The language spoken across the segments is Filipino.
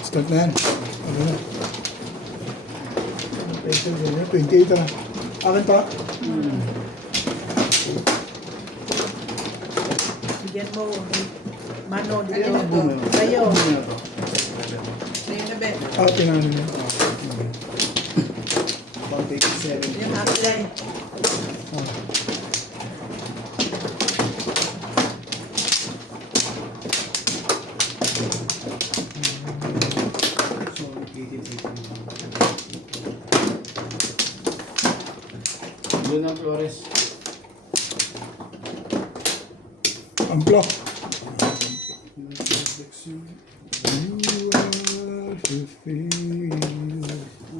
Start na yan. Ano na? 28 na. Akin pa? Bigyan mo. Mano, dito. Sa'yo. Sa'yo na, Ben. Tinanong niya. About 87. Yung happy line. Doon ang Flores. Amplo. You are the feel.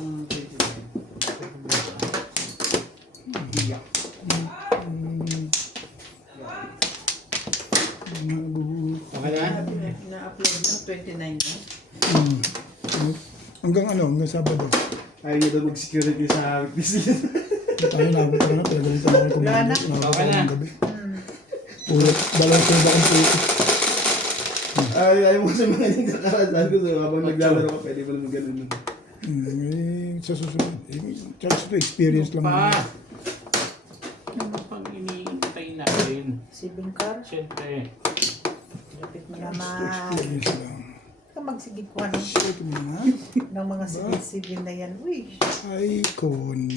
Okay na? Na-upload na, 29 na. Hanggang ano? Hanggang Sabado. Ayaw niya daw mag-security sa PC. Tayo na, ito na, pinagalitan ako kung Wala na. Okay na. gabi. Puro, dalawang ko ba kung puto. Ayaw mo sa mga nagkakaroon. Sabi ko sa'yo, habang naglalaro ka, pwede mo naman ganun. Sa susunod. Chance to experience lang. Pa! Ano pang iniintay natin? Si Bingkar, Siyempre, lapit mo Chance to naman. experience lang. Ka magsigikuan Shit mo na. ng mga civil na yan. Uy, Ay, kon.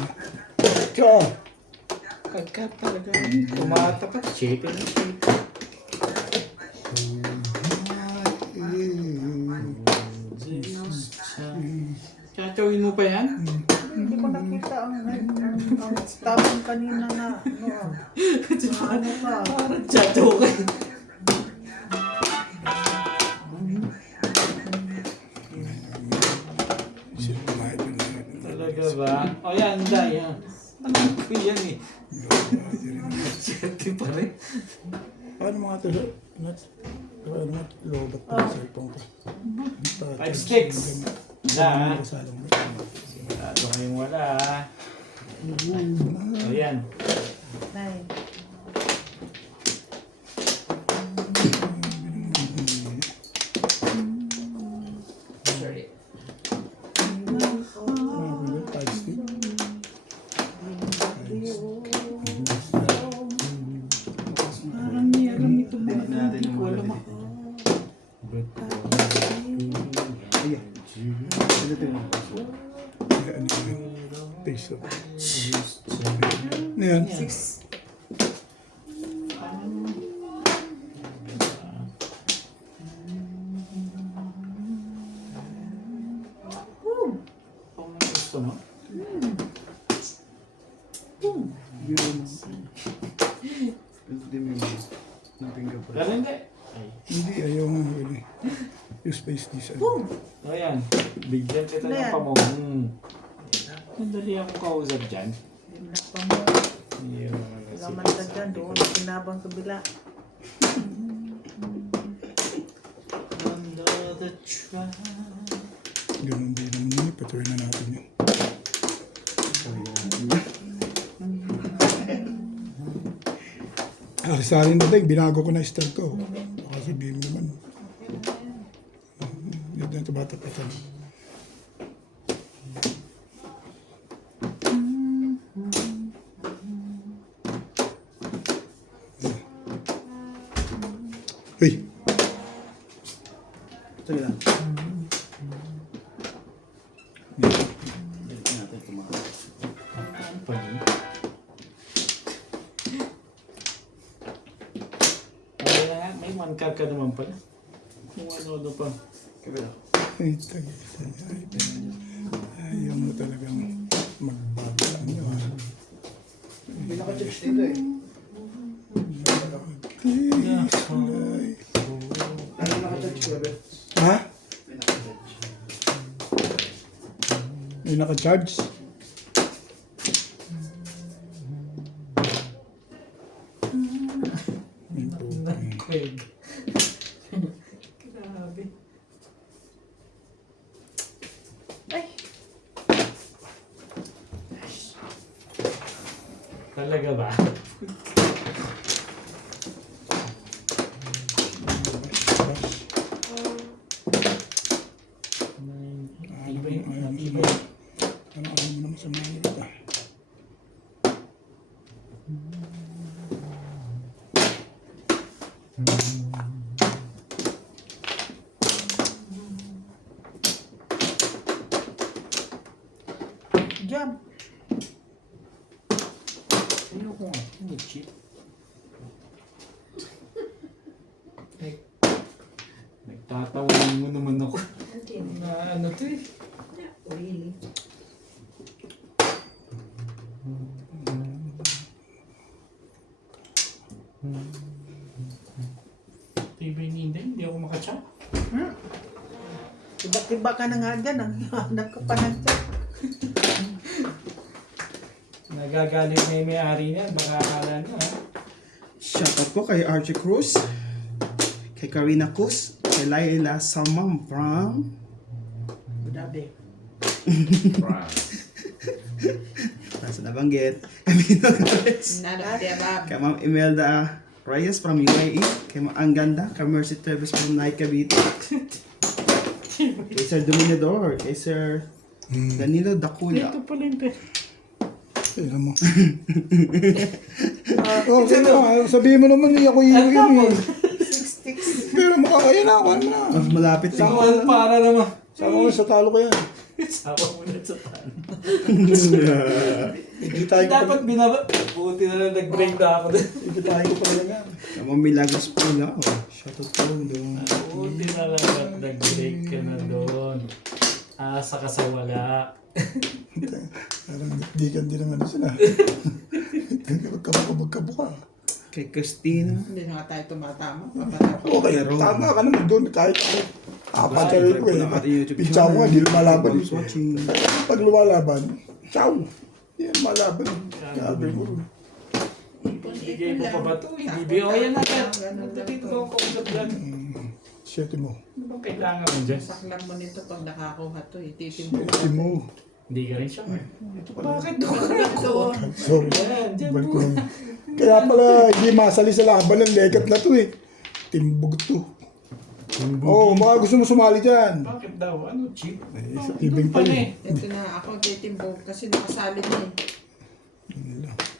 Ka! pagka talaga tumatapat, shape na shape. Chachawin mo pa yan? hindi ko nakita ang tabang kanina na ano ka. Parang chachaw ka. Shit, kumain yun. Talaga ba? O yan, dahil yan. Alam ko yan eh. Swerte pa rin. Paano mga ito? Ano nga? Lobat pa sa cellphone ko. 5 sticks. Da. Kasalong mo. Sigurado kayong wala ah. O yan. Nay. Sorry. Five stick. Parang may alam ito ba? natin yung Wala mga mo. Ayan. Ano ito yung Kaya ano yun? Taste of. Ano yan? 6. Kung may gusto mo. Hindi mo yung fingerprint. Pero hindi. Ay. Hindi, ayaw nga. Ano eh. Yung space design. O yan. Bigyan kita Ano ng yan? pamong. Madali akong kausap dyan. Limnak pa mo. Wala man ka dyan. Doon, kinabang kabila. Under the trap. Ganun din naman yun. Patuloy na natin yun. Sari na tayo, binago ko na style ko. Baka sabihin mo naman. Hindi na ito bata-patan. Uy! Sige lang. Balik natin tumakas. Ano pa yun? Ay, may one-card ka naman pala. Kung ano pa. Kabila. Ay, tagay. Ayaw mo talagang magbago. Ano ha? May naka-chips dito eh. Please, life. Ano naka-chips ko, Abel? Ha? May naka-chips. May naka-charge? May po. Craig. Grabe. Ay, Talaga ba? jam. Ayoko nga. Hindi cheap. Nagtatawanan mo naman ako. Na ano to eh. Really? TV ni Inday, hindi ako makachap. Tiba-tiba ka na nga dyan. Hanap ka pa ng chat. Nagagalit na yung may-ari niya. Baka akala niya ha. Shoutout po kay Archie Cruz, kay Karina Cruz, kay Laila Samam from Grabe. nasa nabanggit. Camino Gales. Kay Ma'am Imelda Reyes from UAE. Kay Ma'am Anganda. Kay Mercy Treves from Nike Cavite. Kay Sir Dominador. Kay Sir Danilo Dacula. Ito pala yung pera. Tingnan mo. Oh, sige na. Sabihin mo naman ako iiwi yun eh. Pero makakaya na ako. Ano na? Mas malapit lang. Sawan para naman. Sama mo sa talo ko yan. Sawa mo na sa tan. Igitahin ko Dapat pala. binaba. Buti na lang nag-break na ako din. Igitahin ko pala yan. Kay Ma'am Milagros po na. Shoutout po doon. Buti na lang at nag-break ka na doon. Asa ka sa wala. Parang dikan din ang ano sila. Magkabuka. Kay Christina. Hindi na nga tayo tumatama. Okay, tama ka naman doon. Kahit apat kayo ko eh. Pizza mo nga, di lumalaban. Who's watching? Pag lumalaban, ciao. Yan, malaban. Sabi mo rin. Ibigay mo pa ba ito? Ibibigay ko yan natin. Magdapit ko ako sa vlog. Siyete mo. Ano bang kailangan mo dyan? Saklang mo nito pag nakakuha to. Ititimbo. Siyete mo. Hindi ka rin siya. Ito pala. Bakit doon ka na Ito. Sorry. Yan, dyan Balik mo. ko lang. Kaya pala hindi masali sa laban ng legat na to eh. Timbog to. Oo, mga gusto mo sumali dyan. Bakit daw? Ano cheap? Eh, sa tibing pa eh. Ito na ako titimbo kasi nakasali na eh.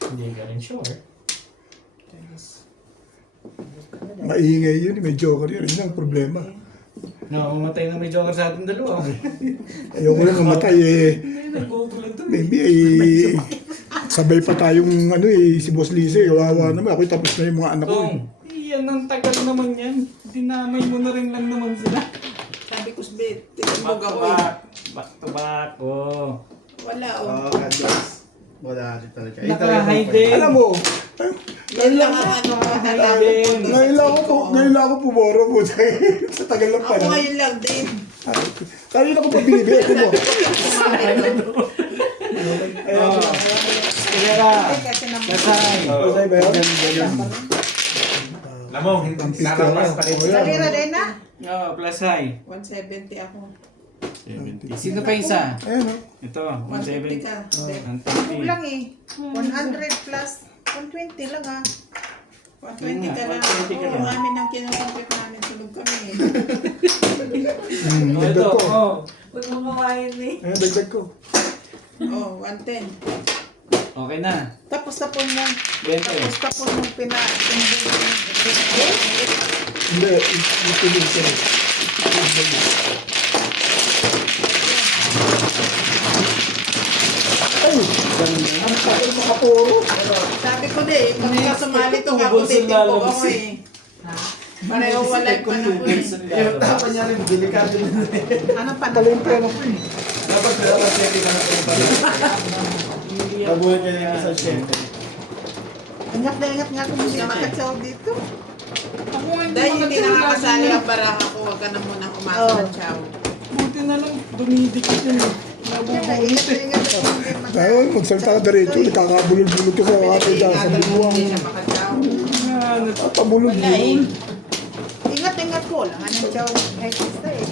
Hindi ka rin sure. Maingay yun, may joker yun. Yun ang problema. No, mamatay na may joker sa ating dalawa. Ayoko lang mamatay eh. Hindi, nag-google ito. Maybe ay sabay pa tayong ano eh, si Boss Lise. Kawawa naman. Ako'y tapos na yung mga anak ko eh. Kung, iyan ang tagal naman yan. Dinamay mo na rin lang naman sila. Sabi ko sabi, titimbog Back to ako eh. back. Back to back. Oh. Wala oh. God bless. Wala rin talaga. Naka-hide din. Alam mo, Yan lang ang ano ko nalaman ko. ngayon lang ako pumoro po sa tagal ng Ako panahon. ngayon lang din. Kanina ko pa binibigay ko mo. Oh. Kaya Kasi naman. Kasay. Masay ba yun? Lamong, narapas pa rin. Salira din na. Oh, plus high. 170 ako. 70. Sino pa isa? Ayan o. Ito, 150 170. ka. Ako 150. lang eh. 100 plus 120 lang ah. 120 ka lang. 120 ka lang. Oo, amin ang kinukumpit namin. Tulog kami eh. Oh, ito. Oh. Huwag mo makain eh. Ayan, dagdag ko. Oh, 110. Okay na. Tapos mo. 20. Tapos mo Hindi, ituloy siya. Ay, ang tagal makapuro. Sabi ko din, kung ka sumali to ako, titimbog ako eh. Pareho wala yung panahon eh. Yung tapa niya rin, delikado na. Ano pa Pala yung pera ko eh. Dapat check ka na pa rin. Mabuhay ka na sa syempre. Ingat nga kung hindi makatsaw dito. Dahil hindi nakakasali ang baraha ko, huwag ka na munang umasa ng chow. Buti na lang, dumidikit yun. Yan na, ingat na kung hindi makatsaw. Dahil magsalita ka diretso, nakakabulol-bulol ka sa kapit sa Hindi bubuwang. siya makachow. At pabulol-bulol. Ingat ko lang. Anong tsaw kahit isa eh.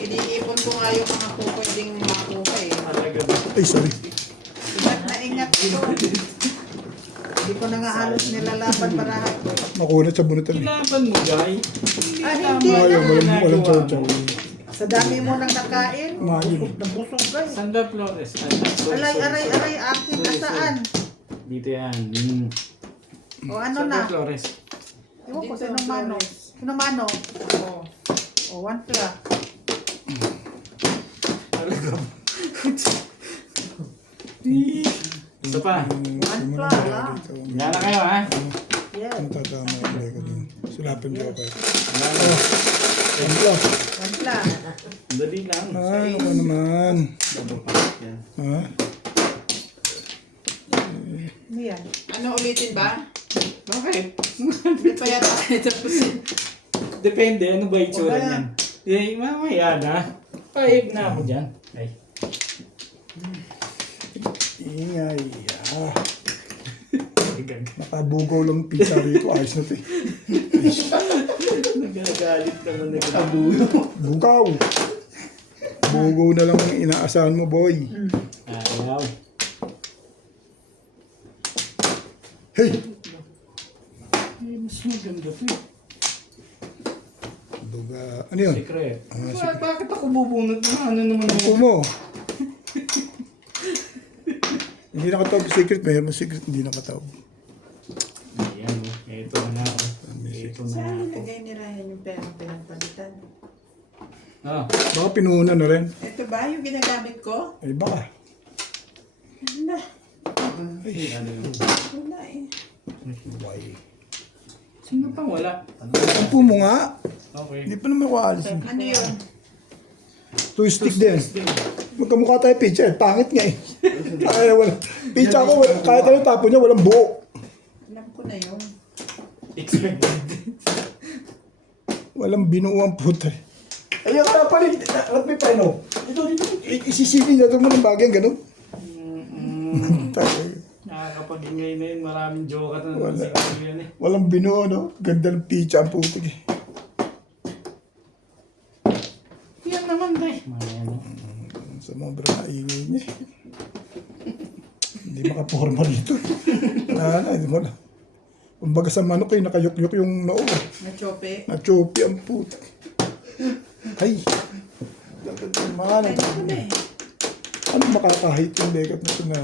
Iniipon ko nga yung mga kuko, hindi makuha eh. Talaga ba? Ay, sorry. Ingat ko. Hindi ko na nga halos nilalaban barahan ko. Makunat sa bunutan eh. Ilaban mo, guy. Ah, hindi Ayaw, na. walang chow-chow. Sa dami mo nang nakain, Mahal. nabusog ka eh. Sanda Flores. Aray, akin, nasaan? Dito yan. O ano Sanda na? Flores. Ewan ko, Dito, sinong mano? Flores. Sinong mano? Oo. O, 1 pla. Talaga ba? Isa pa. One flat lang. Yan na kayo ha. Yes. Ang tatama ang lego din. Sulapin ko pa. Yan. One flat. Dali lang. Ay, ako naman. Double pack yan. Ha? Ano yan? Ano ulitin ba? Bakit? Hindi pa yata kayo tapusin. Depende, ano ba itsura Wala. niyan? Eh, mamaya na. Paig na ako dyan. Ay. Ingay. Ah, Gag. nakabugaw lang pizza rito. Ayos na to eh. Nagagalit naman na Bugaw. Bugaw na lang ang inaasahan mo, boy. Ayaw. Hey! Eh, mas maganda to eh. Buga. Ano yun? Secret. Ah, Bakit ako bubunot na ano naman Ako yun? mo. Hindi nakatawag secret. Mayroon mo secret. Hindi nakatawag. Ayan o. Ito na ako. Ito na Saan ako. nilagay ni Ryan yung pera pinagpalitan? Ah, Baka pinuhunan na rin. Ito ba yung ginagamit ko? Ay, baka. Wala. ay, ano yun? Wala eh. Why? Sino pang wala? Ampo mo nga. Okay. Hindi pa naman ako alisin. Ano yun? Two stick din. Magkamukha tayo pizza eh. Pangit nga eh. Ay, wala. Pizza ko, kahit ano tapon niya, walang buo. Alam ko na yun. Expected. Walang binuuang puta eh. Ayun ka pala. Alam mo pa ano? Dito. Isisipin niya ito mo ng bagay, gano'n. Tayo. Nakakapag-ingay na yun. Maraming joke at Wala. siguro yan eh. Walang binuo, no? Ganda ng pizza ang putik eh. Yan naman tayo. Ayan o. Sa mga bro, naingay niya eh. Hindi makaporma dito. Wala na, hindi mo na. Kumbaga sa manok eh, nakayukyuk yung noo. Nachope. Na-choppy ang putik. Ay! Dapat naman. Ay, ano na eh. Ano makakahit yung legat na ito na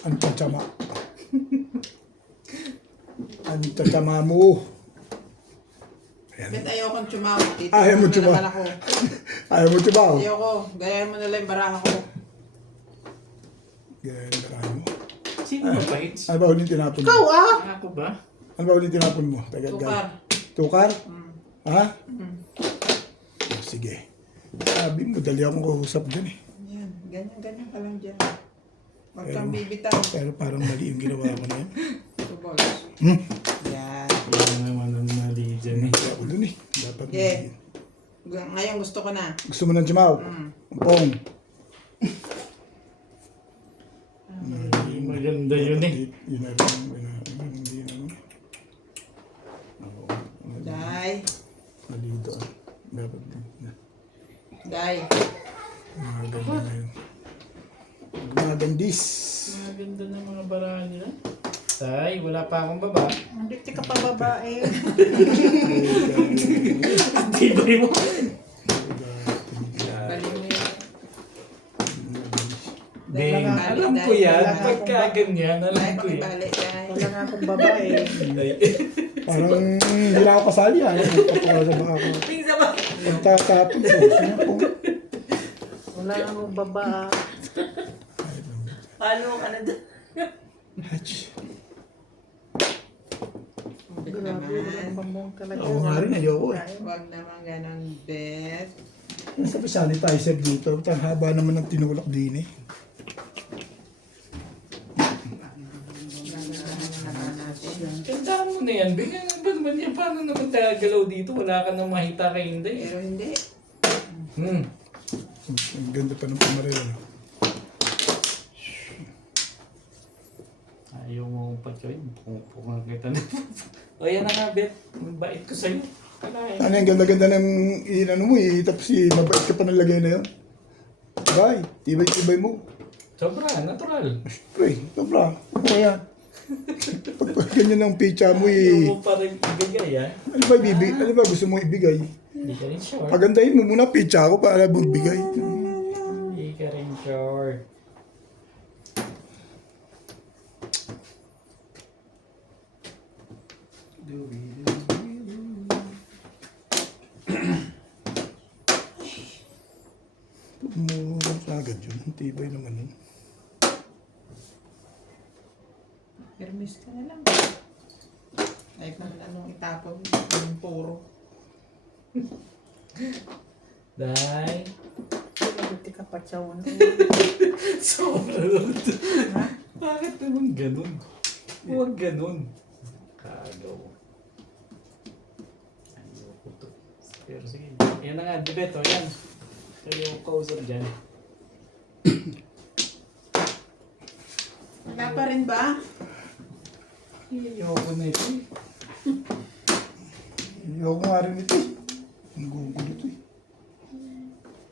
ang tatsama? Ang tatsama mo. Ba't ayokong tumawag dito? Ayaw mo tumawag. Naman ako. Ayaw mo tibaw? Ayoko. Gayahin mo na lang yung baraha ko. Ganyan na kaya mo. Sino ba pahit? Ano ba ulit tinapon mo? Ikaw ah! Ako ba? Ano ba ulit tinapon mo? Tagat Tukar. Tukar? Mm. Ha? Mm. Oh, sige. Sabi mo, dali akong kausap dyan eh. Yan. Ganyan ka lang dyan. Huwag Pero- kang bibitaw. Pero parang mali yung ginawa mo na yan. Ito, boss. Hmm? Yan. Yan naman ang mali dyan eh. Kaya ako dun eh. Dapat Yeah. Ngayon gusto ko na. gusto mo ng chimaw? Mm. Pong. Hindi maganda yun eh. Yun na rin. Hindi na rin. Oo. Day. Mali doon. Dapat din. Day. Maganda na yun. Magandis. Maganda na mga barahan nila. Tay, wala pa akong baba. Hindi ka pa babae. Tibay mo. Bali mo yan. Ding, Bali, alam ko Day. yan. Wala nga Pagka ganyan, alam Day, ko yan. pakibali, Day. Wala nga akong babae. Ay, Parang hindi na ako kasali ah. Kapag sa mga ako. Ang tatapon ko. Sino po? Wala nga akong babae. Hatch. Grabe, walang pambong talaga. Oo nga rin. Ayoko eh. Huwag naman ganun, Bet. Nasa pa sanitizer dito. Ang haba naman ng tinulak din eh. Tandaan mo na yan. Bigyan ba naman yan? Paano naman tagagalaw dito? Wala ka nang mahita kay hindi. Pero hindi. Ang ganda pa ng pamaril. Ayaw mo patyoy. Pukang kita na. O yan na nga, Bet. Mabait ko sa'yo. Kalahin. Ano yung ganda-ganda ng inano mo eh. Tapos mabait ka pa ng lagay na yun. Bye. Tibay-tibay mo. Sobra, natural. Pre, sobra. Ano yan? Pag ganyan ang pizza mo Ayaw eh. mo pa rin ibigay, ha? Ano ba gusto mo ibigay? Hindi ka rin sure. Pagandahin mo muna pizza ko para mo bigay. Hindi ka rin sure. Murang agad yun. Ang tibay naman yun. Hermes ka na lang. Ay, kung anong itapon. Yung puro. Day. Buti ka pa tiyawan. Sobra naman. Bakit naman ganun? Huwag ganun. Kagaw. Ayoko to. Pero sige. Yan na nga, Beto. Yan. Kayo yung kausap dyan. Wala pa rin ba? Ayoko na ito eh. Ayoko nga rin ito eh. Nagugulo ito eh.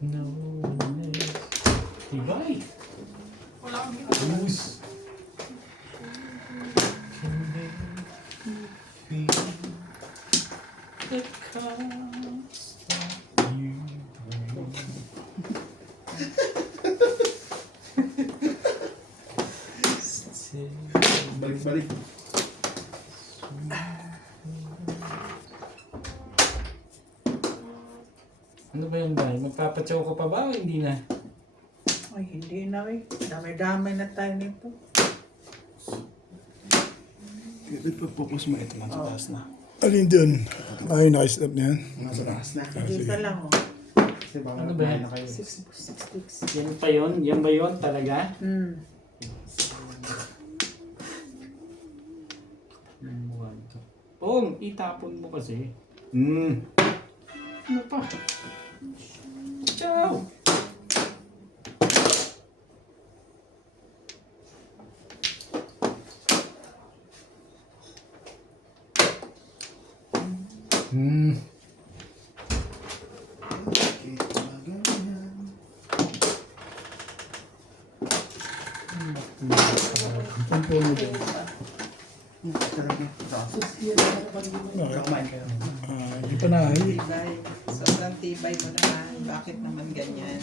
No. Tibay. Wala kang Loose. Can they feel the cost that you bring? Still Balik-balik. Ano ba yung dahil? Magpapachaw ko pa ba o hindi na? Ay, hindi na eh. Dami-dami na tayo nito. Pag-focus mo ito lang sa taas na. Alin dun? Ay, naka-snap na yan. Nasa taas na. Hindi ka lang oh. Kasi baka Ano ba yan? na kayo. 6 sticks. Yan pa yun? Yan ba yun talaga? Hmm. Pong, itapon mo kasi. Ano pa? Ciao! Ang puno dyan. Kumain kayo. Hindi pa na. tibay. Sobrang tibay mo naman. Bakit naman ganyan?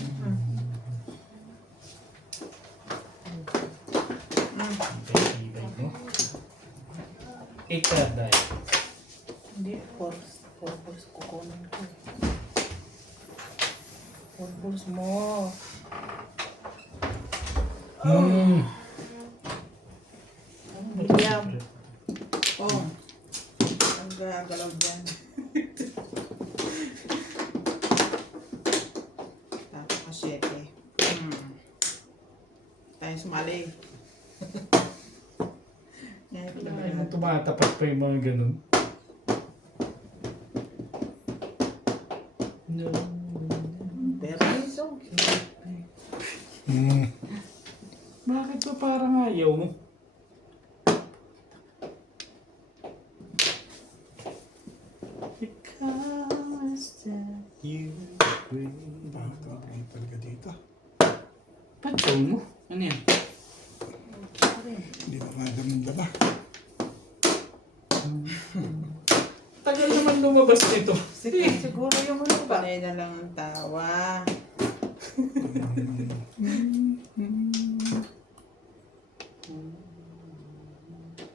Ibay mo. Ika dahil. Hindi, four balls kukunin ko. 4 balls mo. William. Oh. Ang gagalaw dyan. Tapos kasyete. Tayo sumali. Ngayon ko lang Ay, yan. tumatapat pa yung mga ganun. No. Permiso. Bakit ba parang ayaw mo? Because that you bring. Bakit talaga dito? Pachaw mo? Ano yan? Hindi na madam ng laba. Tagal naman lumabas dito. Siguro yung ano ba? Panay na lang ang tawa.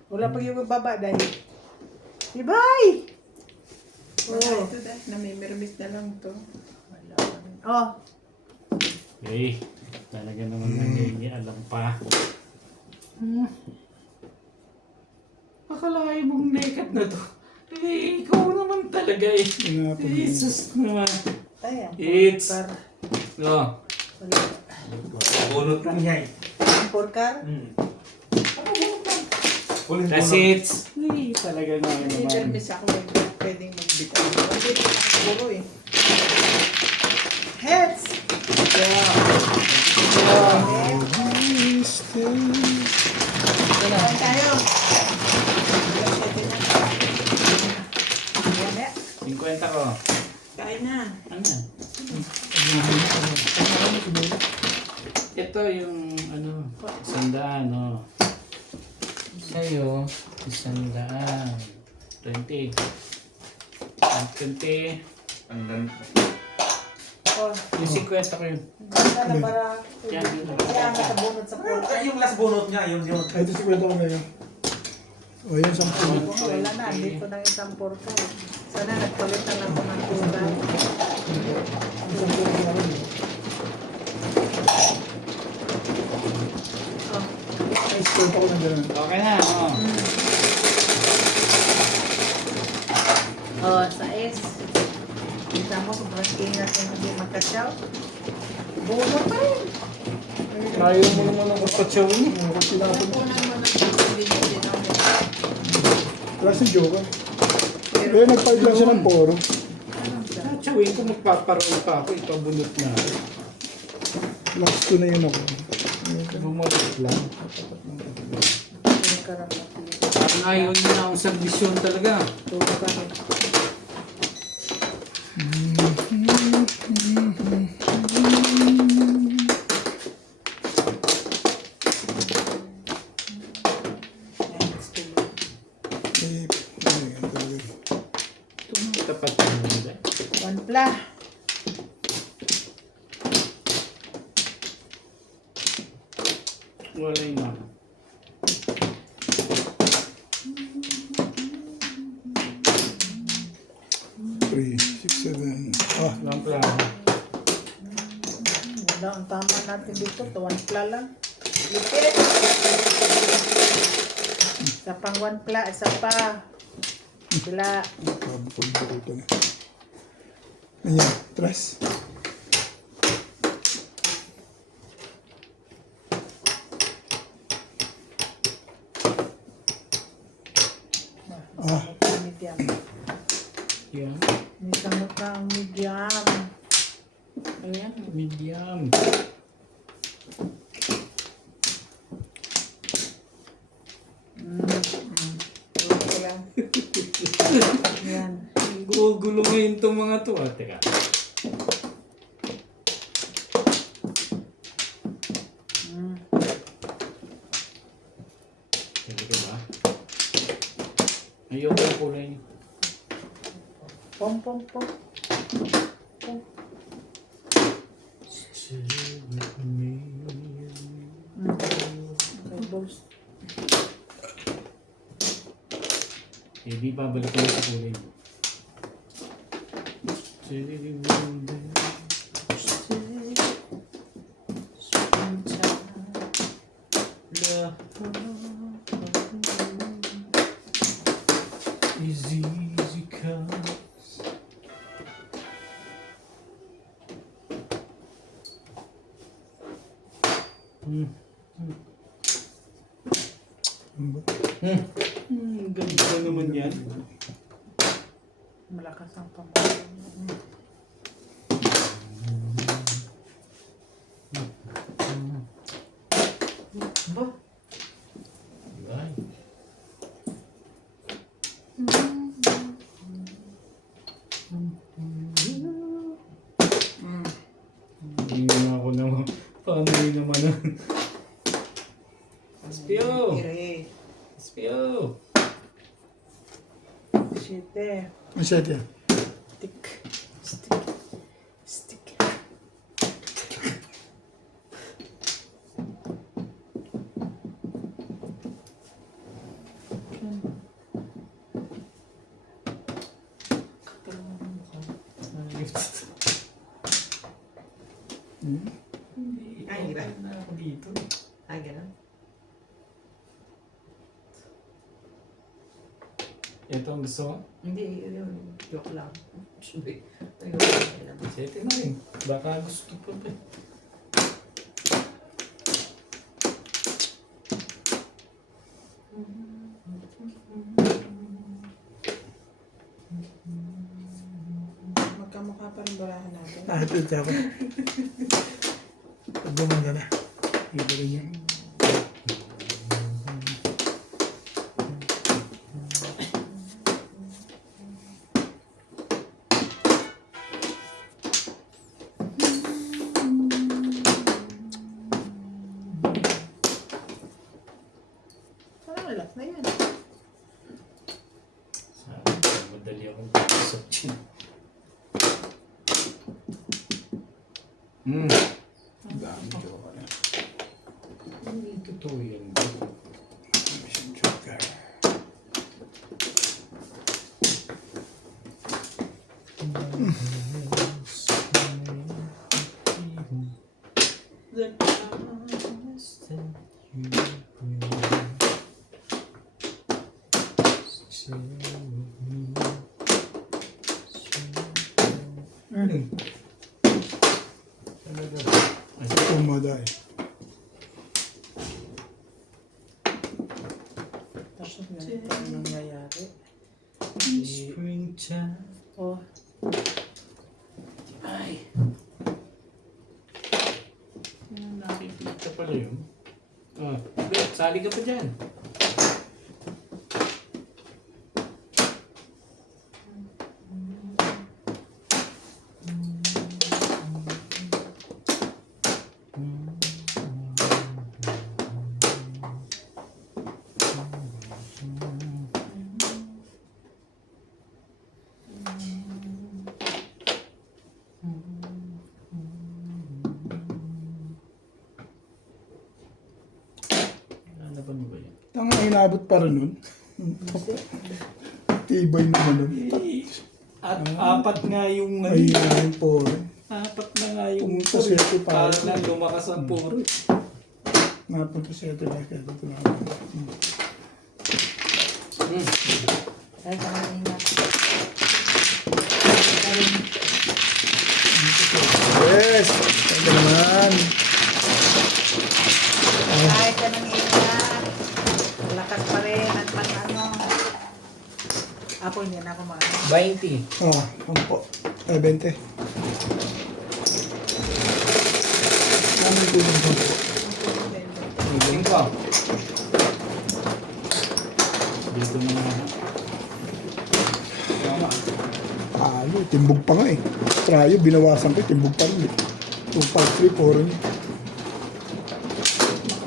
Wala pa yung baba dahil. Ibay! Wala ito dahil. Namimirmis na lang to. Wala pa rin. Oh, Eh, talaga naman nangyayari pa. Akalain mong naked na to. Eh, ikaw naman talaga eh. Tinapon mo. Jesus naman. ayan. It's- Porkar. Oh. Wala. Bunot lang niya eh. Ang porkar? That's it. Eh, talaga naman naman. Namimirmis ako. Pwedeng magbitaw. Hindi na siguro eh. Heads! Kain tayo. Kasyete na. Ayan eh. 50 ko. Kain na. Ano yan? Ito yung ano, 100, no? Sa'yo, 100. 20. 20. Ang ganda. Oh, Yung 50 ko yun. ganda na para. Yan. Kaya nga tabunod sa porkar. Yung last bunot niya, yun. Ay, ito si Kuya ko ngayon. O, yan, 10. Wala na, hindi ko na isang porkar. Sana nagpalit na lang ako ng porkar. Oh, ay Turn ako ng gano'n. Okay na, oh. Oh, sa S. Kita mo, sobrang ingat yung hindi magkasyaw. Bulo pa rin. Ayaw mo naman ang kapatsyawin. Nakunan mo na hindi niya dinamit. Klase joke. Kaya nag-fight lang siya ng poro. Tsawin ko magpaparoon pa ako, ikaw bunot na. Last 2 na yun ako. Bumalik lang. Karang Parang ayaw niya na akong submission talaga. tulo pa rin. Tapat na nila. One pla. Wala yung mga. Three, 6, 7. Ah, Walang plano. Wala, ang tama natin dito. To one pla lang. Lipit. Isa pang one pla. Isa pa. Sila. kabukol-bukol pa na. Ayan, tres. Ah, Medium. Yan. May samot na ang medium. Ayan, medium. Tulo lang. Yan. Gugulo ngayon itong mga to. Ah, teka. Hindi ka ba? Ayoko yung kulay. Pom, pom, pom. Okay, balls. Hindi babalik ko sa kulay. Easy comes. Ganda naman yan. Malakas ang pamalo. Ba? Ay. Hindi na ako naman. Paano yun naman? Spio! Ire. Spio! Siyete. ang set yan. Stick. Stick. Stick. Ay, iba. Na ako dito. Ay, ganun. Ito ang gusto mo? Hindi, yun. Joke lang. Sabi. Ayun. Sete na rin. Baka gusto ko pa. Magkamukha pa rin barahan natin. Nakapit ako. Pag bumanda na. Iba rin yun. Parang last na yan. Madali akong pasok dyan. Ang dami joke na. Hindi totoo yan. Mission joker. The last you Talaga. Pumaday. Tapos ganito ang nangyayari. Springtime. Oh, Ay. Nakikita pala yun. Oh, sali ka pa dyan. Ano ba yun? Tanga, inabot pa rin nun. Tibay naman nun. At apat nga yung Ay, yung po. apat na nga yung Pumunta siya ito pa. para na lumakas ang puro. Napunta siya ito lang kaya ito lang. ay, kami ingat. Yes! Ito naman. Kahit ka nang ingat. Lakas pa rin ang pang-ano. Ako hindi na ako makano. 20. Ah, ang po. 20. Ano yung tulong ko? 5. Dito na nga. Timbog pa nga eh. Trayo, binawasan ko, timbog pa rin eh. 2, 5, 3, 4 rin.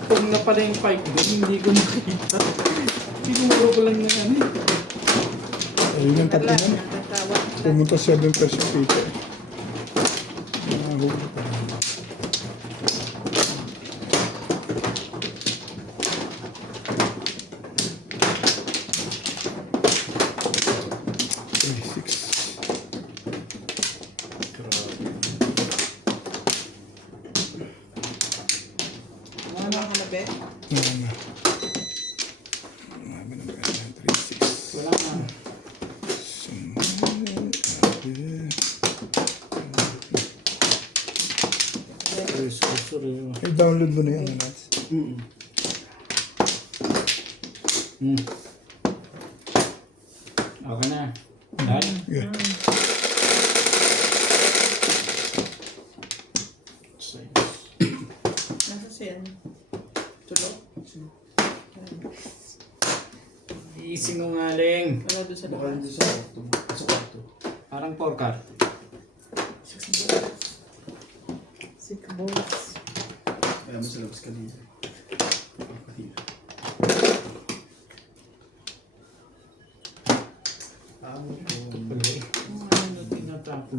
Pag na pala yung 5 doon, hindi ko nakita. Siguro ko lang ng ano eh. Ayun yung tatlo Wala, na. nagtatawag. Pumunta 7 pesos pito eh. Nahuli pa. Ano ako na, be? Wala na. Sorry. I-download mo na yan. Nats. Okay na. Done? Yeah. Nasa siya? Tulog? Sinungaling. Wala doon sa Baka labas. hindi sa kwarto. Sa kwarto. Parang 4 card. 6 balls. 6 balls. Kaya mo sa labas kanina. Kanina. Amo po. Ano tinatapon?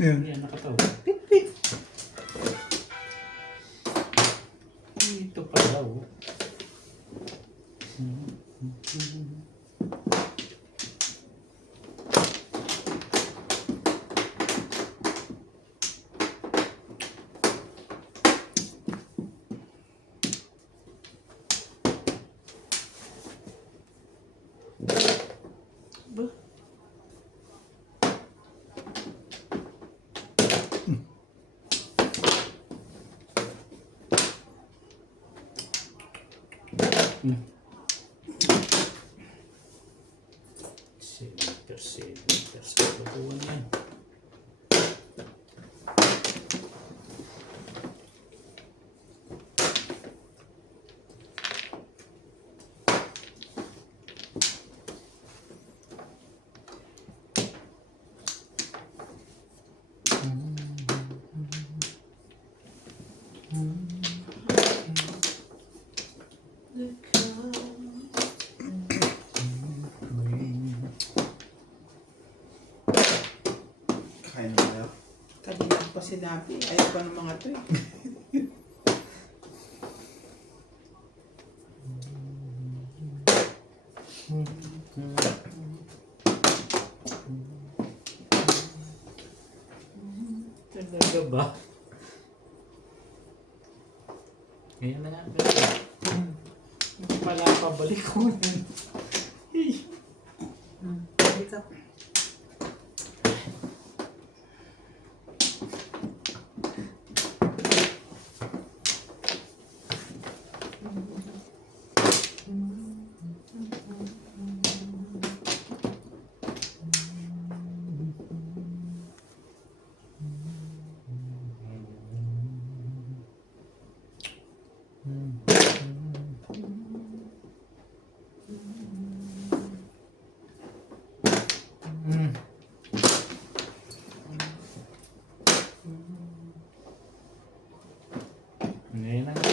Yan. Yan, nakatawa. Ito pa daw. Centimeters. Pagkukuhan yan. Kakain na tayo. Kanina ko pa sinabi. Ayaw pa ng mga to eh. Talaga ba? Ngayon na nga. Hindi pala pabalik ko yun. Balik ako. Ngayon na nga.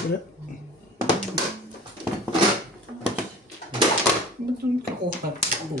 Wala. Ba't doon ka kuhat ko?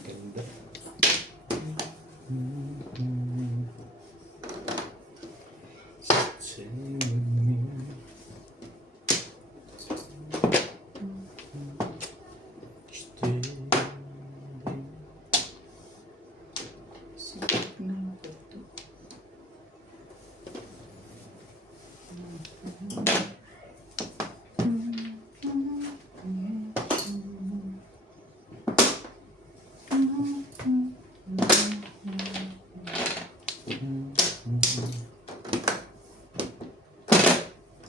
Ganda. Stay with me. Stay.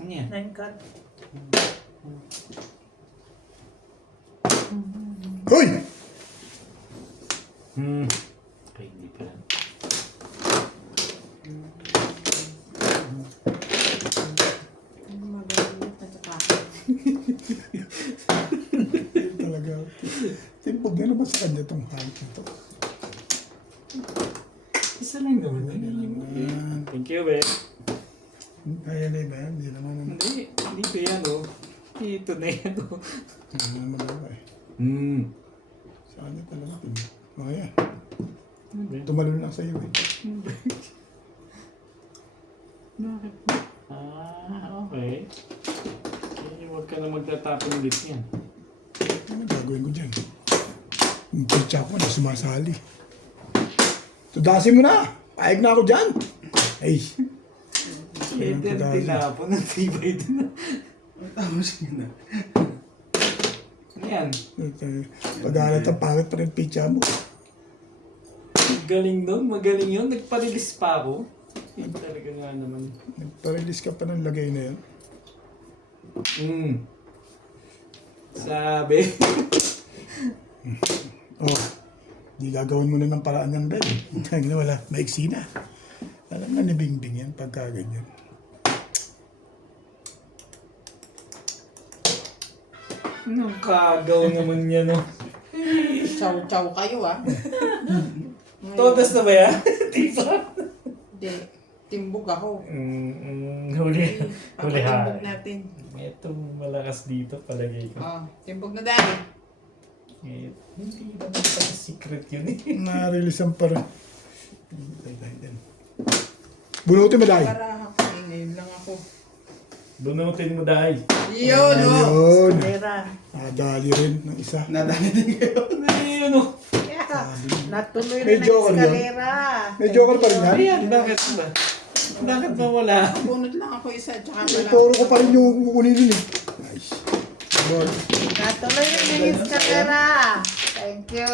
Ano yan? 9 card. Hoy! Okay, hindi pala. Magalit na saka. Talaga. Timpog na naman sa kanya itong halik na ito. Isa lang naman. Thank you, be. Kaya na ba yan? Hindi naman naman. Hindi pa yan, oh. Ito na yan, oh. Hindi naman naman eh. Sa kanya talaga. Mga yan. Tumalon lang sa iyo eh. Bakit? Okay. Okay, huwag ka na magtatapon ulit yan. Ano gagawin ko dyan? Yung pitcha ko na sumasali. Tudasin mo na! Paig na ako dyan! Ay! Ito yung tinapon ng tibay din. Tapos yun na. Ano yan? Pag-alat ang pangit pa rin pitcha mo. Galing nun, magaling yun. Nagparilis pa ako. Hindi talaga nga naman. Nagpa-release ka pa ng lagay na yan. Sabi. Oh, di gagawin mo na ng paraan ng bed. Wala, maiksi na. Alam na ni Bingbing yan pagka ganyan. Anong kagaw naman yan, no? Chow-chow kayo ah. Todas na ba yan? Di pa? Hindi. Timbog ako. Huli. Huli ha. Timbog natin. Ito malakas dito palagay ko. Timbog na dahil. Hindi naman pala secret yun eh. Na-release ang parang. Bunutin mo dahil. Para ako. Ngayon lang ako. Bunutin mo dahil. Yun, oh. Ayun. Kalera. Nadali rin ng isa. Nadali din kayo. Ayun o. Yeah. Natuloy May rin ang joker yun. eskalera. May joker pa rin yan. Ayan, bakit ba? Bakit ba wala? Bunot lang ako isa, tsaka May pala. toro ko pa rin yung kukunin yun eh. Nice. Lord. Natuloy rin ang eskalera. Thank you.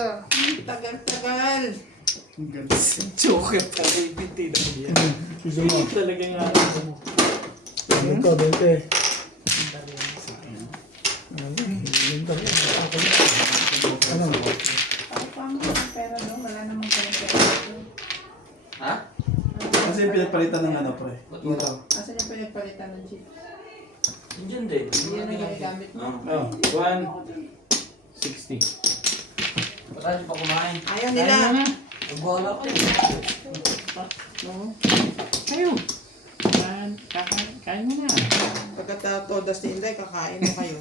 Tagal-tagal. Joker pala yung bitin mo yan. Suso mo. Talagang ano mo. Ano to, 20. Ano? Ay, paano yung pera doon? Wala namang pera. Ha? Kasi pinagpalitan ng ano, pre. Ito. Asan yung pinagpalitan ng chip? Diyan din. Yan ang ginagamit mo. Oh, 160. Patay pa kumain. Ayaw nila. Ayaw na. Nagwala ko. Kayo. Kain mo na. Pagkatodas ni Inday, kakain mo kayo.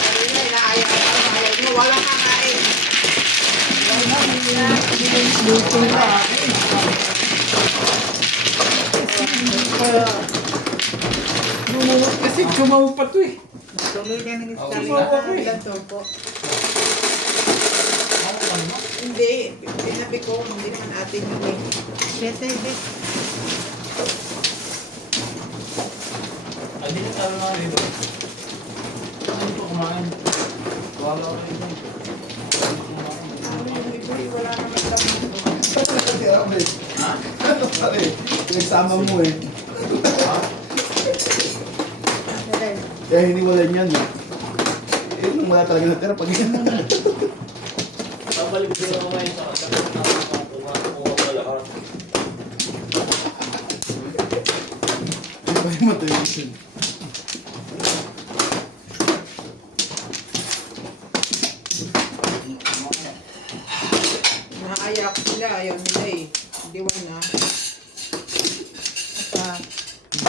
Kanina, inaayaw ako. Ayaw nyo, walang kakain. Luto na akin. Lumuot kasi chumaw pa to eh. Natuloy rin ang Sumawa eskalera. ko ilan to po. Hindi, pinabi ko, hindi naman atin yun eh. Bete, bete. Hindi na tayo mga dito. Ano pa kumain? Wala ko rin. Ano yung iba, wala naman laman. Ha? Ano pare? Pinagsama mo eh. Bete. Kaya hiniwalay niyan eh. Eh, nung wala talaga natira pag yan. Babalik ko lang ngayon sa kasama na wala ka. Iba yung motivation. Naayak sila, ayaw nila eh. Hindi wala. Sa,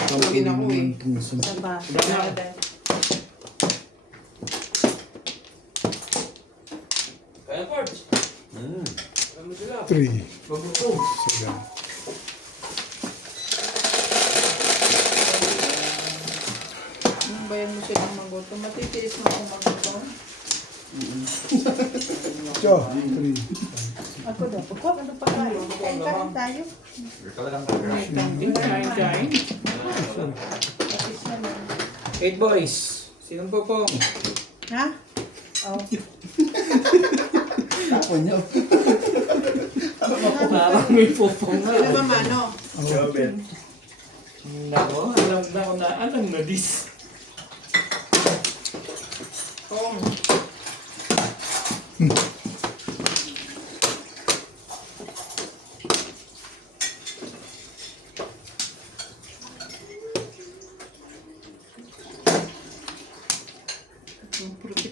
Tawagin ako eh. sa ba? Kaya parts. Kami sila. 3. Bago Sila. Nung bayan mo silang manggoto, matitiis mo ang manggoto. So, 3. Ako daw. Pagkak, ano pa tayo? Kain ka rin tayo. Talagang Kain. Kasi siya lang. 8 boys. Sinong po? Ha? Oh. Tapon niyo. Parang may pupong na. Sino ba mano? Gabet. Nako, alam na ko na. Anong nadis? Kong.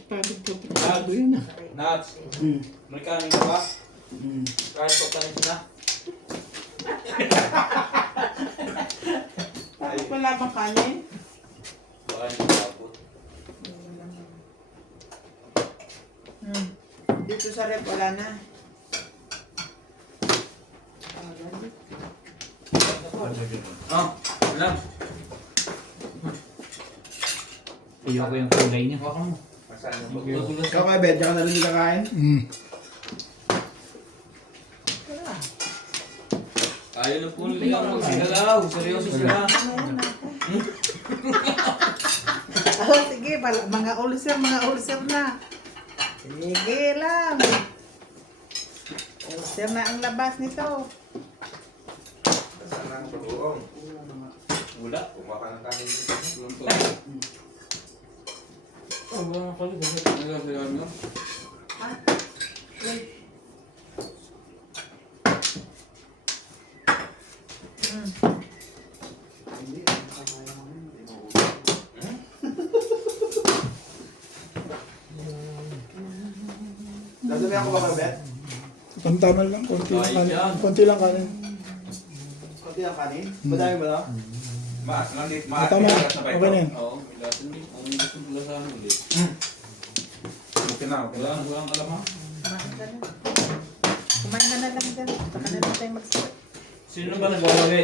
Protektado yun ah. Nuts. May kanin ka ba? Kahit pa kanin na. Bakit wala bang kanin? Baka hindi kapot. Dito sa rep, wala na. Ah, wala. Ayoko yung kulay niya. Baka mo. Masahin Ikaw ka, Bet, diyan ka na rin hindi kakain. Ayaw na po nila ako sinalaw. Seryoso sila. Oh, sige, mga ulcer na. Sige lang. Ulcer na ang labas nito. Wala. Kumaka ng kanin. Oh, baka kalit. Nagagawa nyo? Dadami ako ba, Bet? Pantamal lang, konti lang kanin. Konti lang kanin. Konti ang kanin. Madami ba na? Maas lang dito. Tama, okay na yan. Oo, may lasan din. Ang gusto mo lasan ulit. Okay na, okay Wala, na. walang alam ha. Kumain ka na lang dyan. Baka na lang tayo mag-start. Sino ba nagwawagi?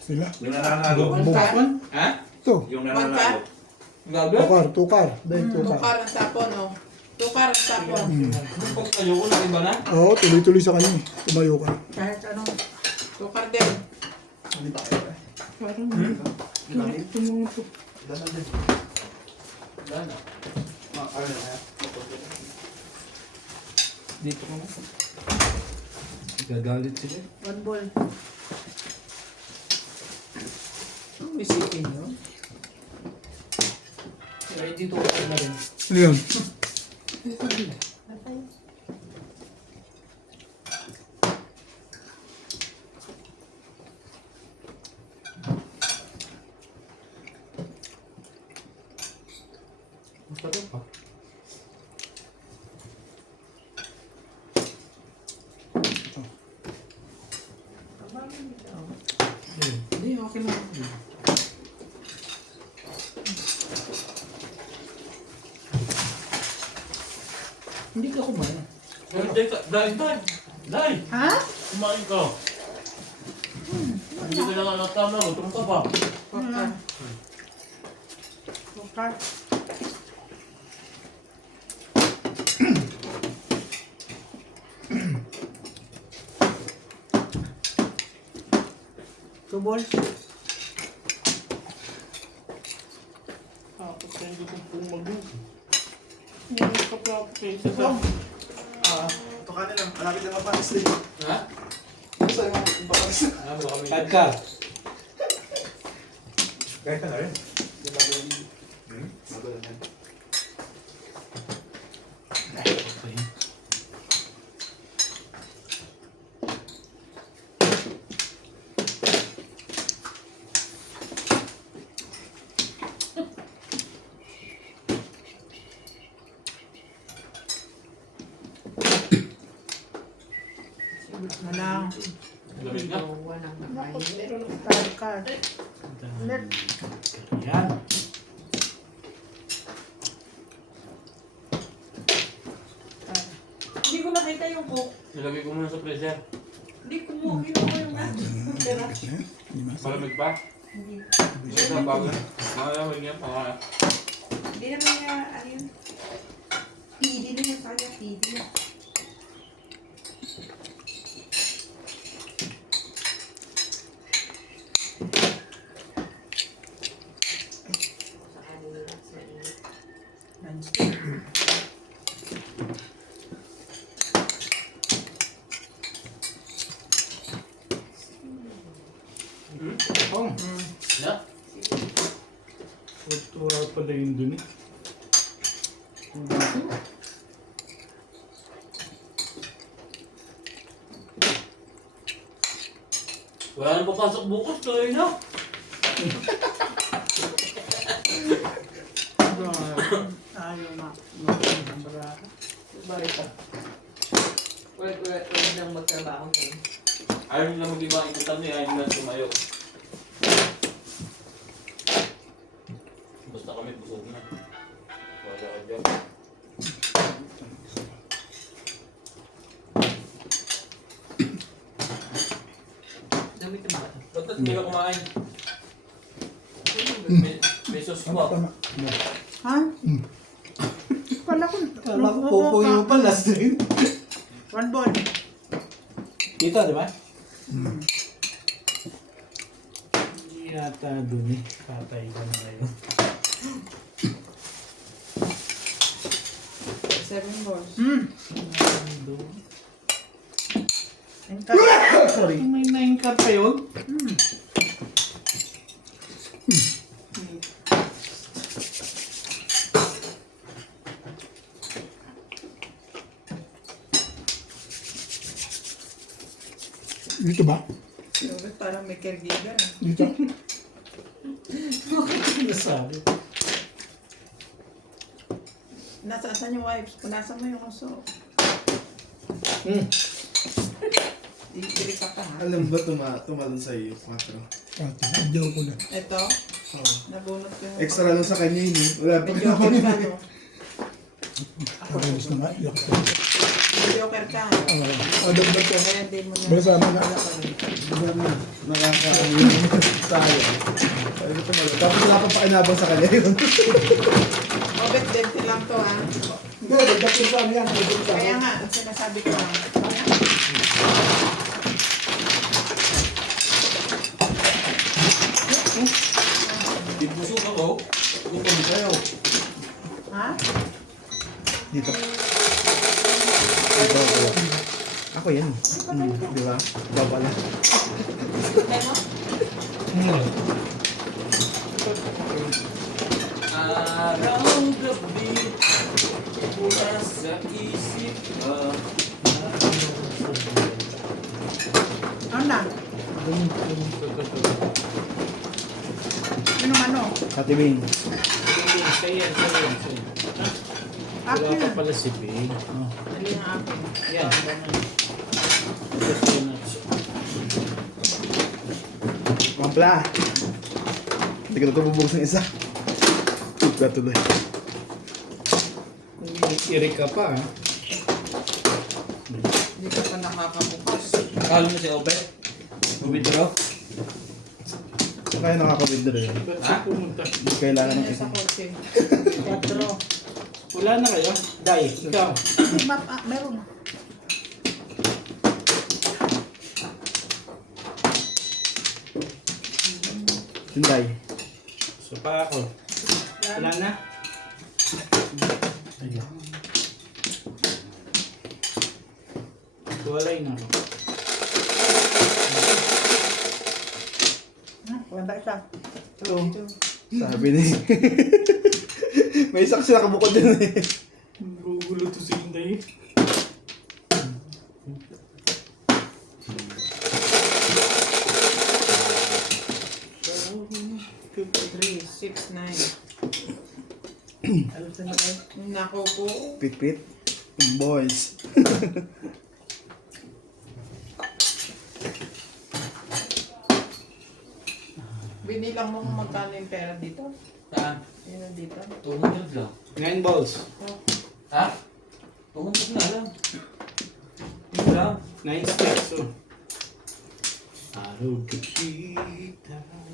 Si Sila. Yung nananalo. One Ha? Ito. Yung nananalo. Gabi? Tukar. Dahil tukar. Tukar ang tapon, oh. Tukar ang tapon. Pag tayo ko, iba na. Oo, tuloy-tuloy sa kanya. Tumayo ka. Kahit anong Tukar din. parang ito mo ito. Dito ko na. Gagalit sila. One ball. Ang isipin nyo. Kaya dito ko na rin. Ano yun? Masarap pa. Hindi, okay lang. Hindi ka kumain. Dai! Ha? Kumain ka. Hindi ka na natama, gutom ka pa. Tukar. Tukar. Two balls. Tapos na hindi kong pumagod. Hindi ka pa ako kaysa sa... Ito ka nila. Malapit na mapatas din. Ha? Gusto yung mapatas. Ah, baka may... Kahit ka. Kaya ka na rin. Hindi bago lang yun. Bago lang yan. Na lang. Lamig na. Walang Naku, makain. meron ng card card. Ulit. Yan. Hindi ko nakita yung cook. Nilagay ko muna sa freezer. Hindi ko mo, kinuha yung tira. Malamig pa? Hindi. Isa na bago. Malamig yan. Hindi naman niya, ano yun? PD na yun sa kanya, PD na. Sa kanila, sa inyo. Non-stick. Yeah? Tuwa pala yun dun eh. Wala na papasok bukas. Tuloy na. Ayaw na. Bakit ka? Wait lang magtrabaho ngayon. Ayaw nila mag-iba ang ikutan niya. Ayaw nila tumayo. Basta kami busog na. Wala ka dyan. Damit na ba? Ba't hindi ka kumain? May sauce Tama, pa. tama. Ha? Kala ko. Kala ko pupuin mo pa last din. One ball. Dito, di ba? Hindi yata dun eh. Patay ka na ngayon. 7 balls. Doon. Yung card. Sorry. May 9 card pa yun? Dito ba? Bakit parang may caregiver? Dito. Nasabi. Nasaan yung wipes? Punasan mo yung uso. Dikiri ka pa ha? Alam ba tumalon sa iyo? 4. Pati, adyaw ko na. Ito, Oh. nabunot ko yung... Extra lang sa kanya yun eh. Wala pa Medyo okay ka, no? Alis na nga. Iyak ko. Joker ka. Dagdag ko. Kaya hindi mo na. Basta sana nga. Sayang. Tapos wala pang pakinabang sa kanya yun. Obet 20 lang to ha. Hindi, dagdag ko sana yan. Dagdag ko sana. Kaya nga, ang sinasabi ko lang. Ibusog ako. Gutom kayo. Ha? Dito. Ako yan. Di ba? Babala. Araw-gabi, mula sa isip ka. Ano na? Ano ano? Ate Bing. Sa'yo. Wala Akin pa na. pala si Bing. Dali ang akin. Yan. Ito nuts. Pampla. Hindi ko na ito bubuksan ng isa. Tugga tuloy. Irik ka pa, ha? Hindi ka pa nakakabukas. Akala mo si Obet? Bumidro? Kaya nakaka-withdraw yun. Ba't siya pumunta? Hindi kailangan ng Ano isa. sa kotse? 4. Wala na kayo? Dai, ikaw. Map, meron. Tinday. So pa ako. Wala na? Ayun. Walay na ako. Wala isa. Sabi ni. May isa kasi nakabukod din eh. Gugulo to si Inday. Three, 6, 9. Alam sa nabay. Nako po. Pit-pit. Boys. Binilang mo kung magkano yung pera dito? Saan? Yun dito. 200 lang. 9 balls. Ha? 200 na lang. Yun lang. 9 steps. So. Araw kita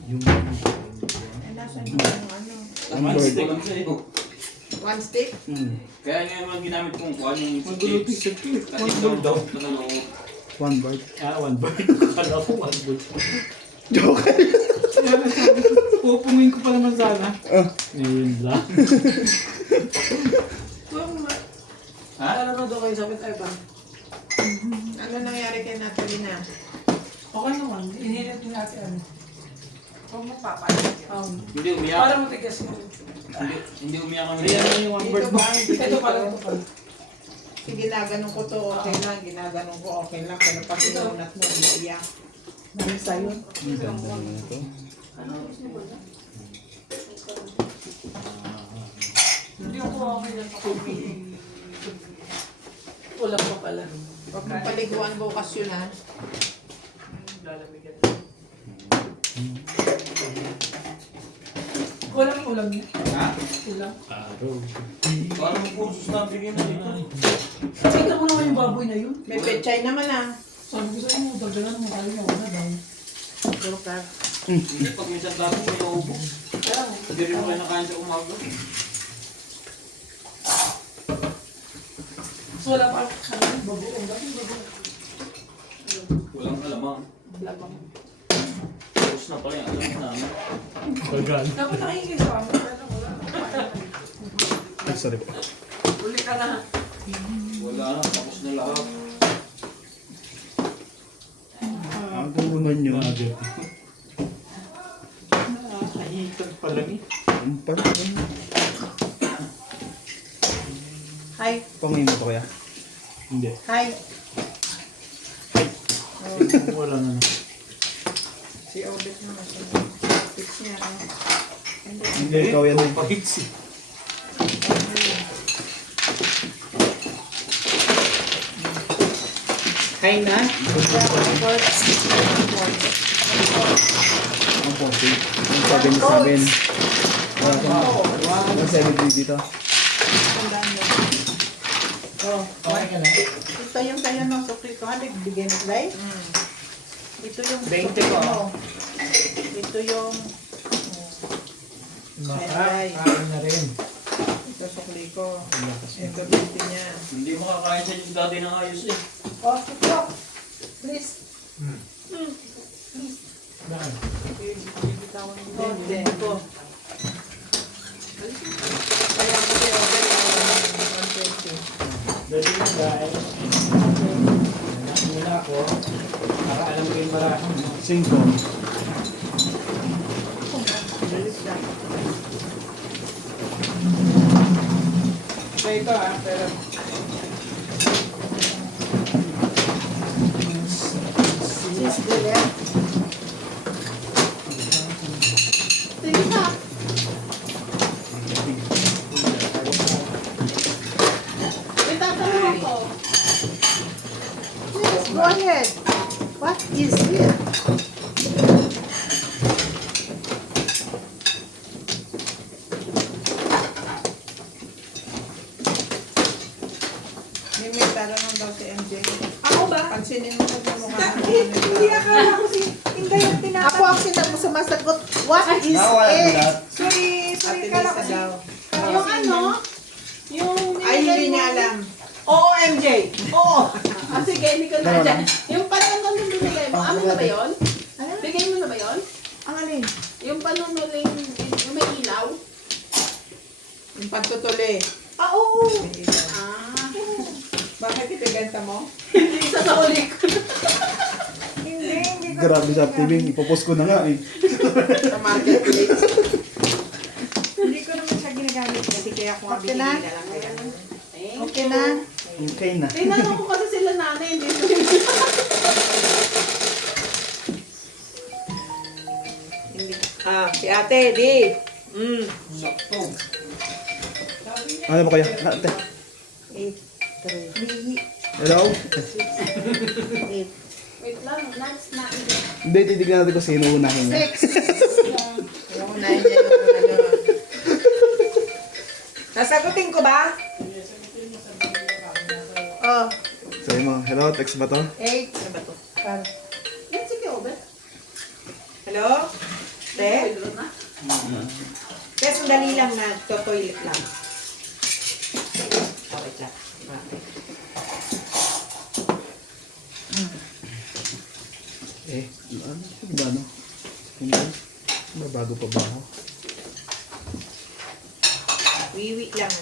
yung Eh, nasa yung ano? One Bird. stick lang sa'yo. One stick? Kaya nga naman ginamit kong kuhan yung Magulo to sa clip. Kasi doon daw. Tatalo. One bird. Ah, 1 bird. Kala ko 1 bird. Joke. Kaya nasabi ko, pupungin ko pa naman sana. Ngayon lang. Ha? Ano doon kayo sabi tayo ba? Ano nangyari kay Natalie na? Okay naman. Inilit din natin ano. Huwag mo papalit. Hindi umiyak. Para matigas mo. Hindi umiyak kami. Ayan na yung 1 bird Dito mo. ba? Ito pala, ito pala. Ginaganon ko to, okay lang. Ginaganon ko, okay lang. Pero pag sinunat mo, umiiyak. Namin sa'yo. Hindi ako okay lang ako. Ulam pa pala. Huwag mong paliguan bukas yun ha. Lalamigan. Kulang ulam niya. Ha? Ulam. Araw. Parang kursus na bigyan na dito. Kita mo naman yung baboy na yun. May pechay naman ha. Sabi ko sa'yo, dagdagan mo tayo niya. Wala daw. Pero ka. Hindi pag minsan dami may naubo. Kaya mo. Hindi rin mo kayo nakain sa umaga. So wala pa kami. Baboy. Ang dami baboy. Walang alamang. Labang. Tapos na pala yung alam namin. Bagal. Dapat nakikis pa. Pero wala. Ay, sorry po. Uli ka na. Wala na, tapos na lahat. Ang naman yun. Nakahitag pa lang eh. Ang pala. Hi. Pangin mo to kaya? Hindi. Hi. Wala na. Si Obet naman siya. Fix niya ha. Hindi, ikaw yan eh. Pahiksi. Hi na. Ang 40. Ang 77. Ang 70 dito. Oh, Okay ka na? ito yung sa'yo no, sukli ko. Ano, bigyan mo, guys? Ito yung 20 sukli ko. mo. Ito yung... Makakain na rin. Ito sukli ko. Ito 20 niya. Hindi makakain sa yung dati ng ayos eh. Oh, sukli. Please. Bakit? Bitawan mo din. Ito. Kaya ko din, okay, 120. Dali lang guys. Hanapin nila ako. Para alam ko yung barahan mo. 5. Bilis lang. So ito pero... Sis, bilis. Sige na. May tatanong ako. Yes, go ahead. What is it? Mimi, tanong daw si MJ. Ako ba? Pansinin mo sa mukha mo. Hindi akala ko si Inday ang tinatanong. Ako ang sumasagot. What is Now I am it? that. Sorry, Ate akala ko Lisa si... daw. Yung ano? Yung... Ay, hindi niya alam. Oo, MJ. Oo. Sige, hindi ko na dyan. Yung panunuling binigay mo, amin na ba yun? Bigay mo na ba yun? Ang alin? Yung panunuling, yung may ilaw? Yung pantutuli. Ah, oo. Ah. Bakit ipiganta mo? Hindi isa sa huli ko. Hindi ko. Grabe sa TV. Ipopost ko na nga eh. Sa marketplace. Hindi ko naman siya ginagamit kasi kaya ako nga Okay binili na? na lang kaya. Okay na? Okay na. Tinanong ko kasi sila nanay, hindi ko Ah, si ate, di. Sakto. Ano ba kaya? Ate. 8, 3, Hello? 8, Wait lang, next na. Hindi, titignan natin kung sino unahin niya. 6. Yung unahin niya yung ano. Sasagutin ko ba? Oh, Sabi mo, hello, text ba to? 8. Ano ba to? Yan, sige, Obet. Hello? Te? Pwede na. Te, sandali lang na. To-toilet lang. Okay lang. Okay. Ano ba no? Hindi. Bago pa ba ako? Wiwi lang.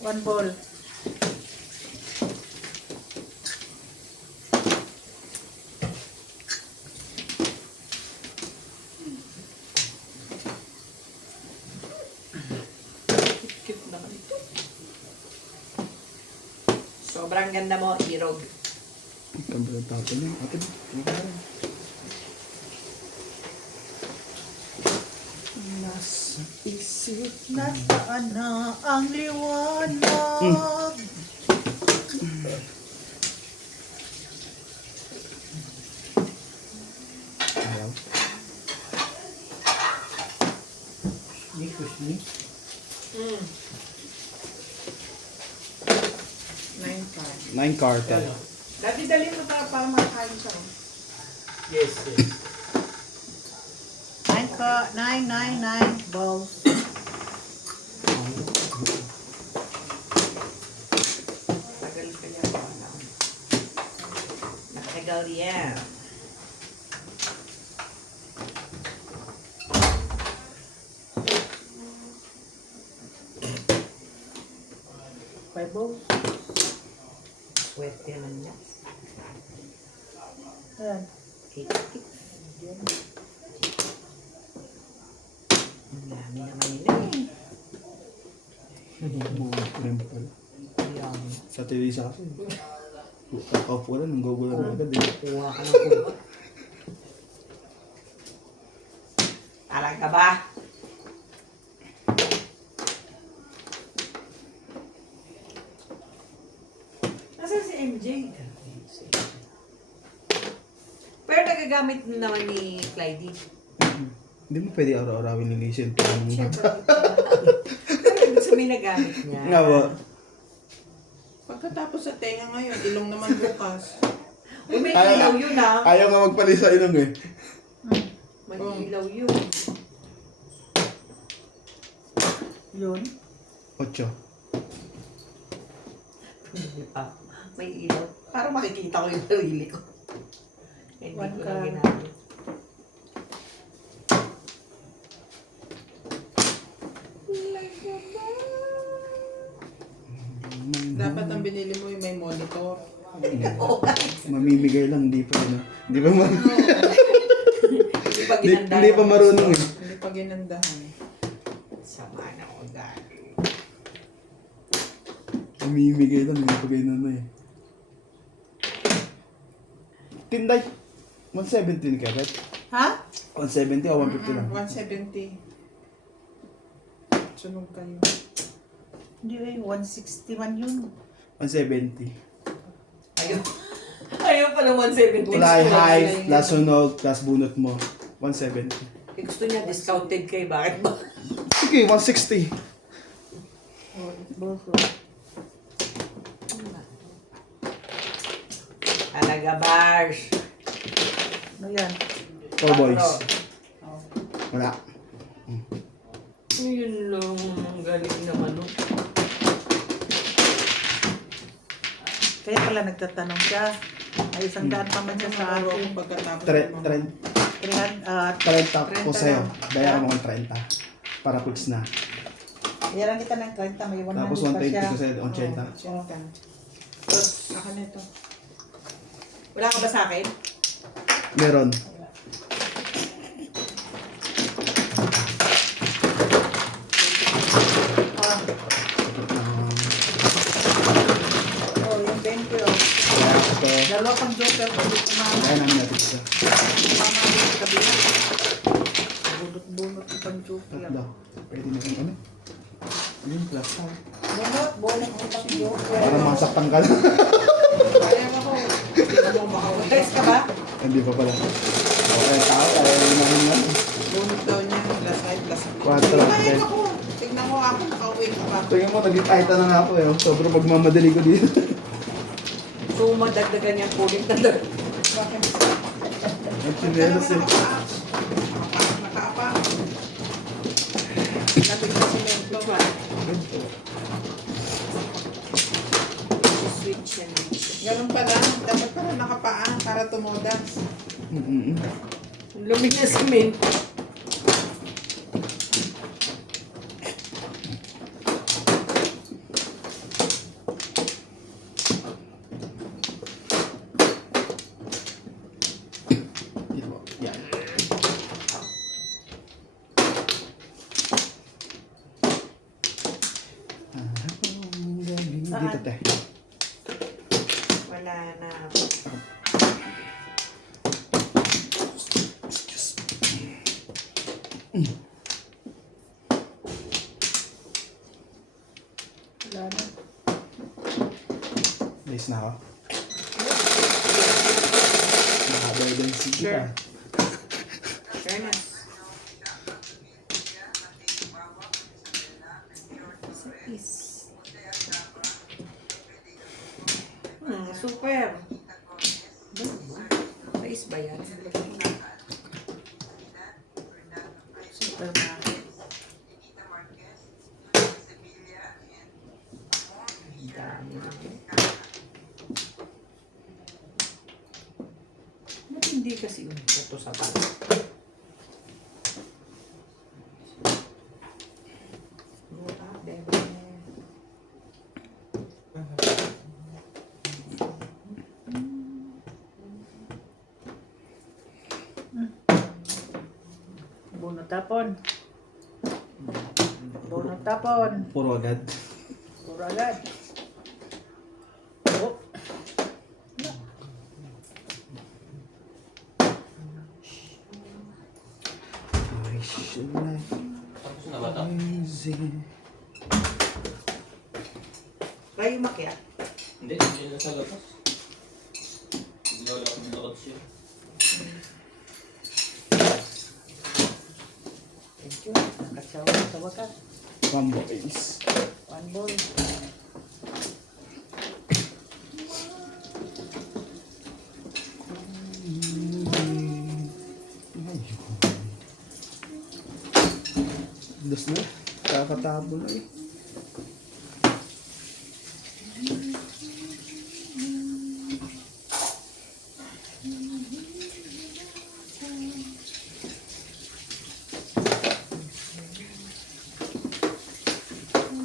One ball. Sobrang ganda mo, Irog. Kambi ng tapon yun. Ate, ano ka rin? Nasa isip na sana ang liwanag. Hello? Nikos ni. 9 9 cartel. Dati dali mo para makakain siya. Yes, yes. 9 balls. Tagal ka niya pa na. Nakagal yan. Five balls. Pwede naman niya. Ayan. 8. Ang dami naman nila eh. Temple. Sa Teresa kasi. Kakaupo lang, nanggugulan na agad eh. Kuha ka ng kuha. Talaga ba? Nasaan si MJ? Pero nagagamit naman ni Clyde. Hindi mo pwede araw-arawin nilisin. Gusto may nagamit niya. Nga ba? Pagkatapos sa tenga ngayon, ilong naman bukas. Uy, may ilaw yun ah. Ayaw nga magpalis sa ilong eh. May ilaw yun. Yun. 8. Ah, may ilaw. Para makikita ko yung sarili ko. Hindi One ko ka. lang ginamit. Dapat ang binili mo yung may monitor. Mamimigay lang, hindi pa ano. Hindi pa Hindi pa ginanda. hindi pa marunong eh. Hindi pa ginandahan. Sama na ako dahil. Mamimigay lang, hindi pa ganyan na eh. Tinday. 170 ka, right? Ha? 170 o 150 lang? 170. Sunog kayo. Hindi eh, 161 yun. 170. Ayaw. Ayaw pa ng 170. Fly high, plus sunog, plus bunot mo. 170. Eh, gusto niya discounted kay bakit ba? Sige, 160. Boso. Talaga, Bars. Ano yan? 4 boys. Wala. Yun lang. Ang galing naman. No? Kaya pala nagtatanong siya. Ay, isang daan pa man siya sa akin. Pagkatapos 30 po sa'yo. Bayaran mo kong 30. Para fix na. Bayaran kita ng 30, may 100 Tapos pa 120 siya. ko sa'yo, 80. Tapos, ako nito. Wala ka ba sa akin? Meron. Ah, oh, yung 20 oh. Kaya ito. Dalawa pang joker ko dito mama. Kaya namin natin ito. Mama dito sa kabila. Bunot-bunot yung pang joker. Tatlo. Pwede na yung ano? Yung plus. Bunot yung pang joker. Para masaktan ka lang. Kaya ako. Hindi mo baka Guys ka ba? Hindi pa pala. Okay, tao. Kaya yung namin yan. bonus daw niya. Plus 5, plus 5. 4. Kaya ako. Tignan mo ako. Nakauwi ka pa. Tingnan mo, nag-kahit na nga ako eh. Sobrang pagmamadali ko dito. So, madagdagan niya kulit na doon. Bakit? Ang chinelas eh. Nakaapa. Lapit sa simento. Switch yan. Ganun pala. Dapat pala nakapaan para tumodas. Lumig na cement. Yan. Dito te. Wala na. Wala na. Base na ako. Nakaburden si kita. Fairness. Super. Sais ba yan? Supermarket. Ang dami. Ba't hindi kasi ito sa bata? Bunot tapon. Bunot tapon. Puro agad. Puro agad. Oh. I should like amazing. Kaya umakyat. Hindi, hindi na sa labas. Hindi wala akong lakad siya. Thank you. Nakatsawa sa wakas. One boys. One boy. Dos na. Kakatabo na eh.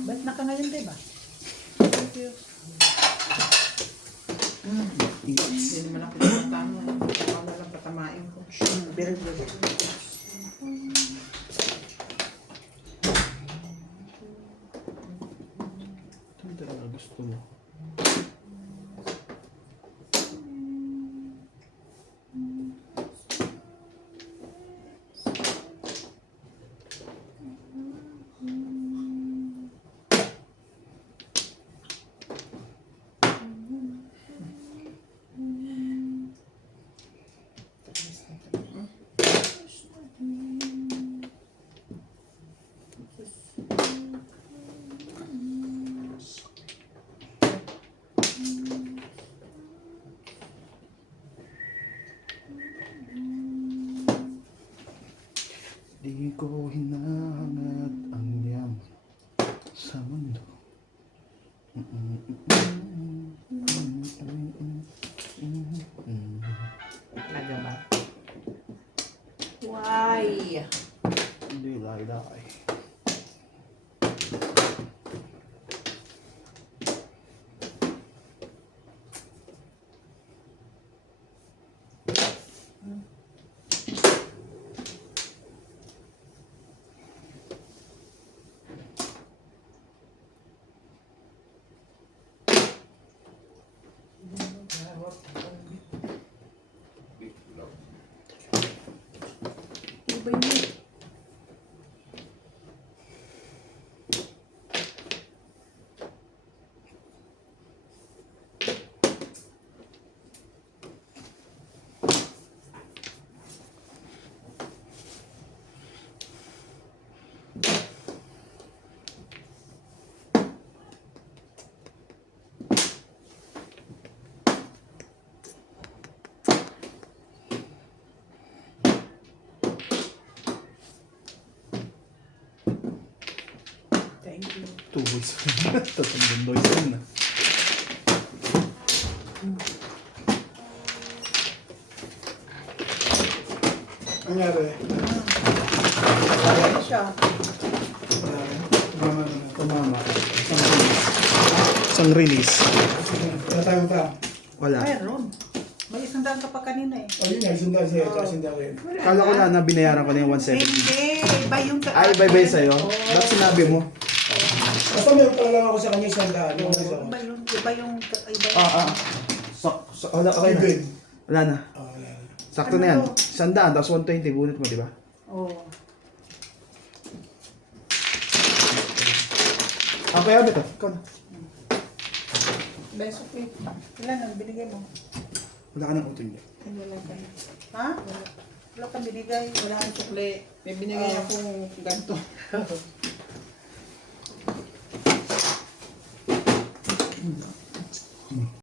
Ba't naka ngayon, diba? Hindi naman ako tumatama. Ako na lang patamain ko. Very good. Ito yung talaga gusto mo. Di ko hinahangad ang yaman sa mundo. Talaga ba? Why? Hindi lahi-lahi. Ano ba yun? Thank you. Two boys. Tatlong boys yun na. Nangyari. Ano siya? Mama na. Tumama. Isang release. Wala tayong ta. Wala. Mayroon. May isang daan ka pa kanina eh. Ayun nga, isang daan siya. Tapos hindi ako yun. Kala ko na binayaran ko na yung 170. Hindi. Iba yung Ay, bye-bye sa'yo. Ba't sinabi mo? Basta may pala ako sa kanya isang daan. Yung isa. Iba yung, iba yung, iba yung, Wala, okay na. Ibig. Wala na. Oh, wala. Sakto na yan. 100, tapos 120. Bunot mo, di ba? oh. Okay, abit ah. Ikaw na. Beso okay. Ilan ang binigay mo? Wala ka ng utang niya. Ay, wala ka na. Ha? Wala kang binigay. Wala kang sukli. May binigay akong ganito.